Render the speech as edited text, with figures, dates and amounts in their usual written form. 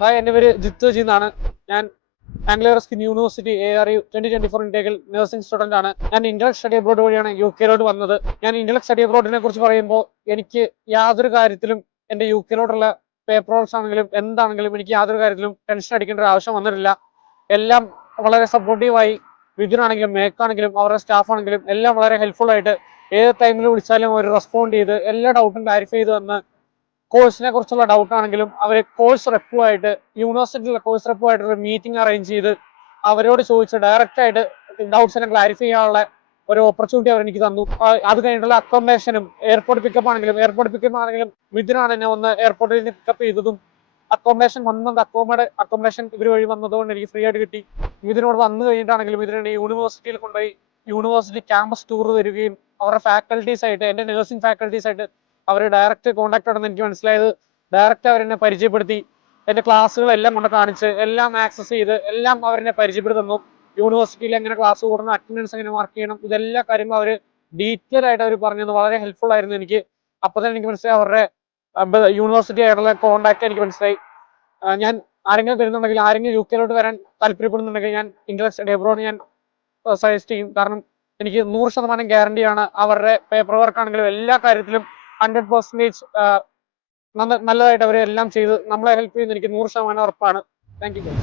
Hi, എൻ്റെ പേര് ജിത്തുജി എന്നാണ്. ഞാൻ ആംഗ്ലോ റസ്കിൻ യൂണിവേഴ്സിറ്റി ARU 2024 ഇൻടേക്കിൽ നഴ്സിംഗ് സ്റ്റുഡൻ്റ് ആണ്. ഞാൻ ഇന്റലക്ട് സ്റ്റഡി അബ്രോഡ് വഴിയാണ് UK വന്നത്. ഞാൻ ഇന്റലക്ട് സ്റ്റഡി അബ്രോഡിനെ കുറിച്ച് പറയുമ്പോൾ എനിക്ക് യാതൊരു കാര്യത്തിലും എൻ്റെ UK പേപ്പർ വർക്ക്സ് ആണെങ്കിലും എന്താണെങ്കിലും എനിക്ക് യാതൊരു കാര്യത്തിലും ടെൻഷൻ അടിക്കേണ്ട ഒരു ആവശ്യം വന്നിട്ടില്ല. എല്ലാം വളരെ സപ്പോർട്ടീവായി. വിജുനാണെങ്കിലും മേക്കാണെങ്കിലും അവരുടെ സ്റ്റാഫ് ആണെങ്കിലും എല്ലാം വളരെ ഹെൽപ്ഫുൾ ആയിട്ട് ഏത് ടൈമിൽ വിളിച്ചാലും അവർ റെസ്പോണ്ട് ചെയ്ത് എല്ലാ ഡൗട്ടും ക്ലാരിഫൈ ചെയ്ത് തന്ന് കോഴ്സിനെ കുറിച്ചുള്ള ഡൗട്ട് ആണെങ്കിലും അവർ കോഴ്സ് റെപ്പുമായിട്ട് യൂണിവേഴ്സിറ്റിയിലെ കോഴ്സ് റെപ്പുമായിട്ട് ഒരു മീറ്റിംഗ് അറേഞ്ച് ചെയ്ത് അവരോട് ചോദിച്ച് ഡയറക്റ്റ് ആയിട്ട് ഡൗട്ട്സ് എല്ലാം ക്ലാരിഫൈ ചെയ്യാനുള്ള ഒരു ഓപ്പർച്യൂണിറ്റി അവർ എനിക്ക് തന്നു. അത് കഴിഞ്ഞിട്ടുള്ള അക്കോമഡേഷനും എയർപോർട്ട് പിക്കപ്പ് ആണെങ്കിലും മിഥുനാണ് എന്നെ ഒന്ന് എയർപോർട്ടിൽ നിന്ന് പിക്കപ്പ് ചെയ്തതും അക്കോമഡേഷൻ 1 month അക്കോമഡേഷൻ ഇവർ വഴി വന്നതുകൊണ്ട് എനിക്ക് ഫ്രീ ആയിട്ട് കിട്ടി. ഇതിനോട് വന്നു കഴിഞ്ഞിട്ടാണെങ്കിലും ഇതിനെ യൂണിവേഴ്സിറ്റിയിൽ കൊണ്ടുപോയി യൂണിവേഴ്സിറ്റി ക്യാമ്പസ് ടൂർ തരികയും അവരുടെ ഫാക്കൽറ്റീസ് ആയിട്ട് എൻ്റെ നഴ്സിംഗ് ഫാക്കൽറ്റീസ് ആയിട്ട് അവർ ഡയറക്റ്റ് കോൺടാക്ട് ആണെന്ന് എനിക്ക് മനസ്സിലായത്. ഡയറക്റ്റ് അവരെന്നെ പരിചയപ്പെടുത്തി എൻ്റെ ക്ലാസ്സുകളെല്ലാം കൊണ്ട് കാണിച്ച് എല്ലാം ആക്സസ് ചെയ്ത് എല്ലാം അവരെന്നെ പരിചയപ്പെടുത്തി തന്നു. യൂണിവേഴ്സിറ്റിയിൽ എങ്ങനെ ക്ലാസ് കൂടണം, അറ്റൻഡൻസ് എങ്ങനെ മാർക്ക് ചെയ്യണം, ഇതെല്ലാ കാര്യങ്ങളും അവർ ഡീറ്റെയിൽ ആയിട്ട് അവർ പറഞ്ഞു. വളരെ ഹെൽപ്ഫുൾ ആയിരുന്നു എനിക്ക്. അപ്പോൾ തന്നെ എനിക്ക് മനസ്സിലായി അവരുടെ യൂണിവേഴ്സിറ്റി ആയിട്ടുള്ള കോൺടാക്ട് എനിക്ക് മനസ്സിലായി. ഞാൻ ആരെങ്കിലും തരുന്നുണ്ടെങ്കിൽ, ആരെങ്കിലും UK വരാൻ താല്പര്യപ്പെടുന്നുണ്ടെങ്കിൽ ഞാൻ ഇന്റലക്ട് സ്റ്റഡി അബ്രോഡ് ഞാൻ സജസ്റ്റ് ചെയ്യും. കാരണം എനിക്ക് 100% ഗ്യാരണ്ടിയാണ്. അവരുടെ പേപ്പർ വർക്ക് ആണെങ്കിലും എല്ലാ കാര്യത്തിലും 100% നല്ലതായിട്ട് അവർ എല്ലാം ചെയ്ത് നമ്മളെ ഹെൽപ്പ് ചെയ്യുന്ന എനിക്ക് 100% ഉറപ്പാണ്. Thank you.